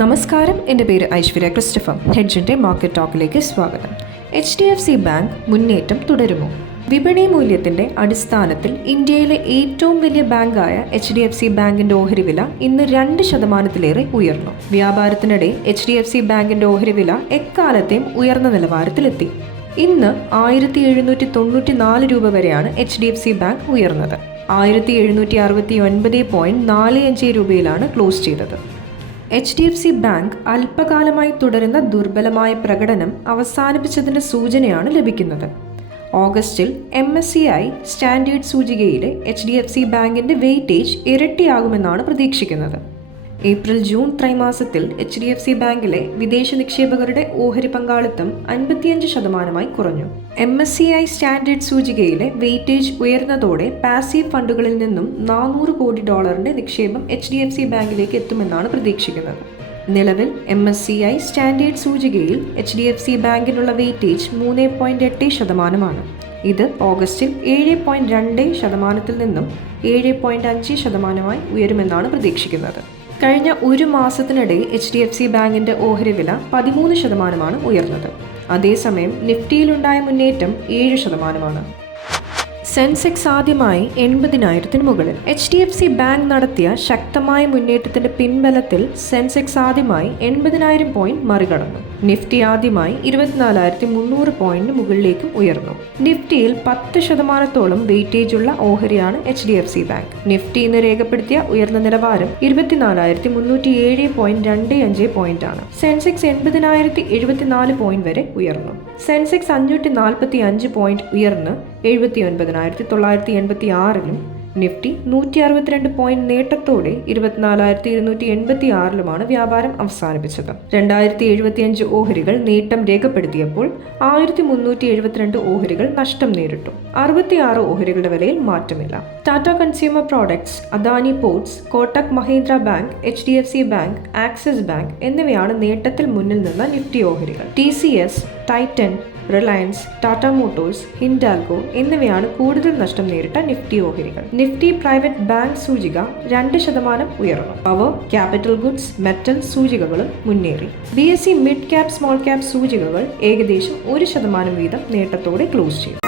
നമസ്കാരം. എന്റെ പേര് ഐശ്വര്യ ക്രിസ്റ്റഫർ. ഹെഡ്ജിന്റെ മാർക്കറ്റ് ടോക്കിലേക്ക് സ്വാഗതം. H D F C bank മുന്നേറ്റം തുടരുമോ? വിപണി മൂല്യത്തിന്റെ അടിസ്ഥാനത്തിൽ ഇന്ത്യയിലെ ഏറ്റവും വലിയ ബാങ്കായ എച്ച് ഡി എഫ് സി ബാങ്കിന്റെ ഓഹരി വില ഇന്ന് രണ്ട് ശതമാനത്തിലേറെ ഉയർന്നു. വ്യാപാരത്തിനിടെ എച്ച് ഡി എഫ് സി ബാങ്കിന്റെ ഓഹരി വില എക്കാലത്തെയും ഉയർന്ന നിലവാരത്തിലെത്തി. ഇന്ന് ആയിരത്തി എഴുന്നൂറ്റി തൊണ്ണൂറ്റി നാല് രൂപ വരെയാണ് H D F C bank ഉയർന്നത്. ആയിരത്തി എഴുന്നൂറ്റി അറുപത്തി ഒൻപത് പോയിന്റ് നാല് അഞ്ച് രൂപയിലാണ് ക്ലോസ് ചെയ്തത്. H D F C bank അല്പകാലമായി തുടരുന്ന ദുർബലമായ പ്രകടനം അവസാനിപ്പിച്ചതിന്റെ സൂചനയാണ് ലഭിക്കുന്നത്. ഓഗസ്റ്റിൽ M S C I standard സൂചികയിലെ H D F C ബാങ്കിന്റെ വെയിറ്റേജ് ഇരട്ടിയാകുമെന്നാണ് പ്രതീക്ഷിക്കുന്നത്. ഏപ്രിൽ ജൂൺ ത്രൈമാസത്തിൽ എച്ച് ഡി എഫ് സി ബാങ്കിലെ വിദേശ നിക്ഷേപകരുടെ ഓഹരി പങ്കാളിത്തം അൻപത്തിയഞ്ച് ശതമാനമായി കുറഞ്ഞു. M S C I standard സൂചികയിലെ weightage ഉയർന്നതോടെ പാസീവ് ഫണ്ടുകളിൽ നിന്നും നാനൂറ് കോടി ഡോളറിന്റെ നിക്ഷേപം എച്ച് ഡി എഫ് സി ബാങ്കിലേക്ക് എത്തുമെന്നാണ് പ്രതീക്ഷിക്കുന്നത്. നിലവിൽ M S C I standard സൂചികയിൽ H D F C ബാങ്കിനുള്ള വെയിറ്റേജ് മൂന്ന് പോയിന്റ് എട്ട് ശതമാനമാണ്. ഇത് ഓഗസ്റ്റിൽ ഏഴ് പോയിന്റ് രണ്ട് ശതമാനത്തിൽ നിന്നും ഏഴ് പോയിന്റ് അഞ്ച് ശതമാനമായി ഉയരുമെന്നാണ് പ്രതീക്ഷിക്കുന്നത്. കഴിഞ്ഞ ഒരു മാസത്തിനിടെ എച്ച് ഡി എഫ് സി ബാങ്കിന്റെ ഓഹരി വില പതിമൂന്ന് ശതമാനമാണ് ഉയർന്നത്. അതേസമയം നിഫ്റ്റിയിലുണ്ടായ മുന്നേറ്റം ഏഴ് ശതമാനമാണ്. സെൻസെക്സ് ആദ്യമായി എൺപതിനായിരത്തിന് മുകളിൽ. H D F C bank നടത്തിയ ശക്തമായ മുന്നേറ്റത്തിന്റെ പിൻബലത്തിൽ സെൻസെക്സ് ആദ്യമായി എൺപതിനായിരം പോയിന്റ് മറികടന്നു. നിഫ്റ്റി ആദ്യമായി ഇരുപത്തിനാലായിരത്തി മുന്നൂറ് പോയിന്റ് മുകളിലേക്കും ഉയർന്നു. നിഫ്റ്റിയിൽ പത്ത് ശതമാനത്തോളം വെയിറ്റേജ് ഉള്ള ഓഹരിയാണ് H D F C bank. Nifty ഇന്ന് രേഖപ്പെടുത്തിയ ഉയർന്ന നിലവാരം ഇരുപത്തിനാലായിരത്തി മുന്നൂറ്റി ഏഴ് പോയിന്റ് രണ്ട് അഞ്ച് പോയിന്റ് ആണ് സെൻസെക്സ് എൺപതിനായിരത്തി എഴുപത്തിനാല് പോയിന്റ് വരെ ഉയർന്നു. സെൻസെക്സ് അഞ്ഞൂറ്റി നാൽപ്പത്തി അഞ്ച് പോയിന്റ് ഉയർന്ന് எழுபத்தி ஒன்பதனாயிரத்தி தொள்ளாயிரத்தி எண்பத்தி ஆறிலும் നിഫ്റ്റി നൂറ്റി അറുപത്തിരണ്ട് പോയിന്റ് നേട്ടത്തോടെ ഇരുപത്തിനാലായിരത്തി ഇരുന്നൂറ്റി എൺപത്തി ആറിലുമാണ് വ്യാപാരം അവസാനിപ്പിച്ചത്. രണ്ടായിരത്തി എഴുപത്തിയഞ്ച് ഓഹരികൾ നേട്ടം രേഖപ്പെടുത്തിയപ്പോൾ ആയിരത്തി മുന്നൂറ്റി എഴുപത്തിരണ്ട് ഓഹരികൾ നഷ്ടം നേരിട്ടു. അറുപത്തിയാറ് ഓഹരികളുടെ വിലയിൽ മാറ്റമില്ല. Tata consumer products Adani ports Kotak Mahindra bank H D F C bank Axis bank എന്നിവയാണ് നേട്ടത്തിൽ മുന്നിൽ നിന്ന നിഫ്റ്റി ഓഹരികൾ. T C S Titan Reliance Tata motors Hindalco എന്നിവയാണ് കൂടുതൽ നഷ്ടം നേരിട്ട നിഫ്റ്റി ഓഹരികൾ. നിഫ്റ്റി പ്രൈവറ്റ് ബാങ്ക് സൂചിക രണ്ട് ശതമാനം ഉയർന്നു. പവർ ക്യാപിറ്റൽ ഗുഡ്സ് മെറ്റൽ സൂചികകളും മുന്നേറി. B S E mid cap small cap സൂചികകൾ ഏകദേശം ഒരു ശതമാനം വീതം നേട്ടത്തോടെ ക്ലോസ് ചെയ്തു.